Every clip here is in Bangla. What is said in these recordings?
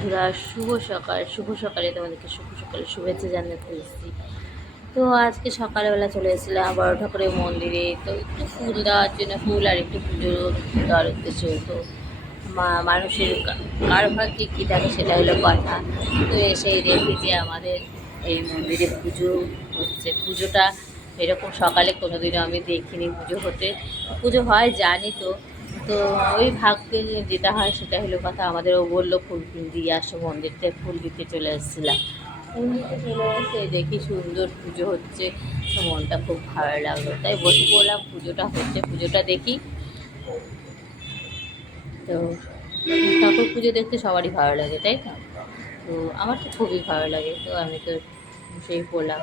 বন্ধুরা, শুভ সকাল। শুভ সকালে তোমাদেরকে শুভ সকালে শুভেচ্ছা জানাতে এসেছি। তো আজকে সকালবেলা চলে এসেছিলাম বড় ঠাকুরের মন্দিরে। তো একটু ফুল দেওয়ার জন্য, ফুল আর একটু পুজো দেওয়ার উদ্দেশ্য। তো মানুষের কার ভাগ্যে কী থাকে সেটা হলো কথা। তো এসেই দেখি যে আমাদের এই মন্দিরে পুজো হচ্ছে। পুজোটা এরকম সকালে কোনোদিনও আমি দেখিনি পুজো হতে। পুজো হয় জানি, তো তো ওই ভাগ্যে যেটা হয় সেটা হলো কথা। আমাদেরও বললো ফুল দিয়ে আসো মন্দিরতে, ফুল দিতে চলে এসেছিলাম। ফুল দিতে চলে এসে দেখি সুন্দর পুজো হচ্ছে, তো মনটা খুব ভালো লাগলো, তাই বসে পড়লাম। পুজোটা হচ্ছে, পুজোটা দেখি। তো ঠাকুর পুজো দেখতে সবারই ভালো লাগে, তাই না? তো আমার তো খুবই ভালো লাগে, তো আমি তো সেই পড়লাম।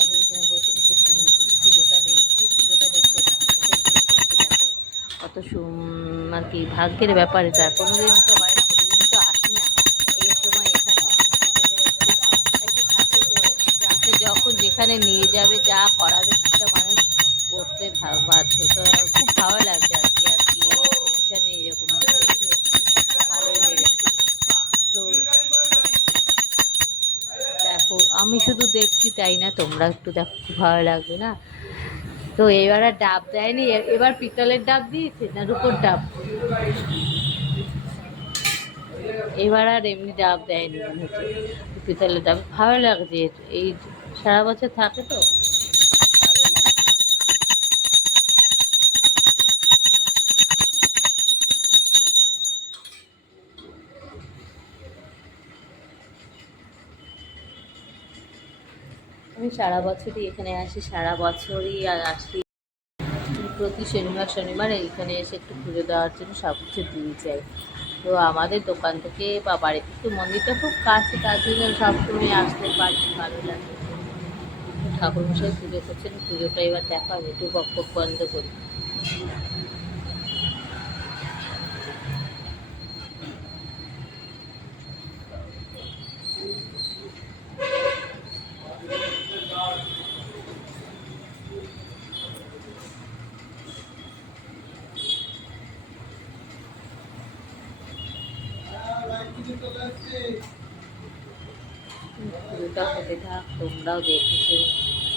আমি এখানে বসে বসে পুজোটা দেখছি, পুজোটা দেখতে কত আর কি ভাগ্যের ব্যাপার এটা। কোনোদিন তো হয় না, কোনোদিন তো আসি না এই সময় এখানে। একটু ঠাকুর যাকে যখন যেখানে নিয়ে যাবে, যা করাবে সেটা মানুষ করতে বাধ্য। তো খুব ভালো লাগছে আর কি এখানে এরকম ভালোই লেগেছে। তো দেখো, আমি শুধু দেখছি তাই না, তোমরা একটু দেখো, খুব ভালো লাগবে না? তো এবার আর ডাব দেয়নি, এবার পিতলের ডাব দিয়েছে না রূপোর ডাব? এবার আর এমনি ডাব দেয়নি মনে হচ্ছে, পিতলের ডাব। ভালো লাগছে, এই সারা বছর থাকে তো ভালো লাগছে। আমি সারা বছরই এখানে আসি, সারা বছরই আর আসি। প্রতি শনিবার শনিবার এইখানে এসে একটু পুজো দেওয়ার জন্য সব কিছু দিয়ে যাই। তো আমাদের দোকান থেকে বা বাড়ি থেকে মন্দিরটা খুব কাছে, তার জন্য সবসময় আসতে পারি, ভালো লাগে। ঠাকুরমশাই পুজো করছেন, পুজোটা এবার দেখা হবে, একটু বক বক বন্ধ করি। পুজোটা হতে থাক, তোমরাও দেখেছো।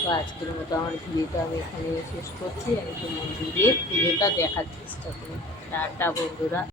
তো আজকের মতো আমার ভিডিওটা আমি এখানে শেষ করছি। আমি তো মন্দিরে পুজোটা দেখার চেষ্টা করি। টাটা বন্ধুরা।